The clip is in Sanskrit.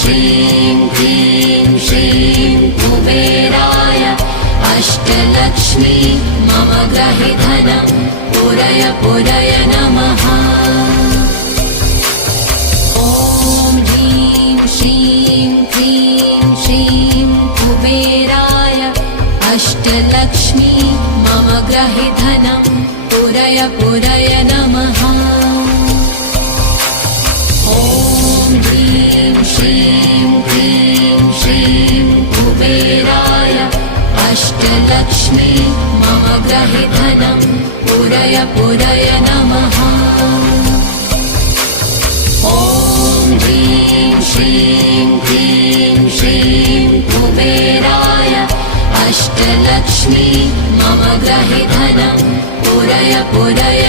श्रीं क्लीं श्रीं कुबेराय अष्टलक्ष्मी मम गृहे धनं पूरय पूरय नमः। ॐ ह्रीं श्रीं क्लीं श्रीं कुबेराय अष्टलक्ष्मी मम गृहे धनं पूरय पूरय नमः। ॐ ह्रीं श्रीं क्लीं श्रीं कुबेराय अष्टलक्ष्मी मम गृहे धनं पूरय पूरय नमः। ॐ ह्रीं श्रीं क्लीं श्रीं कुबेराय अष्टलक्ष्मी मम गृहे धनं पूरय पूरय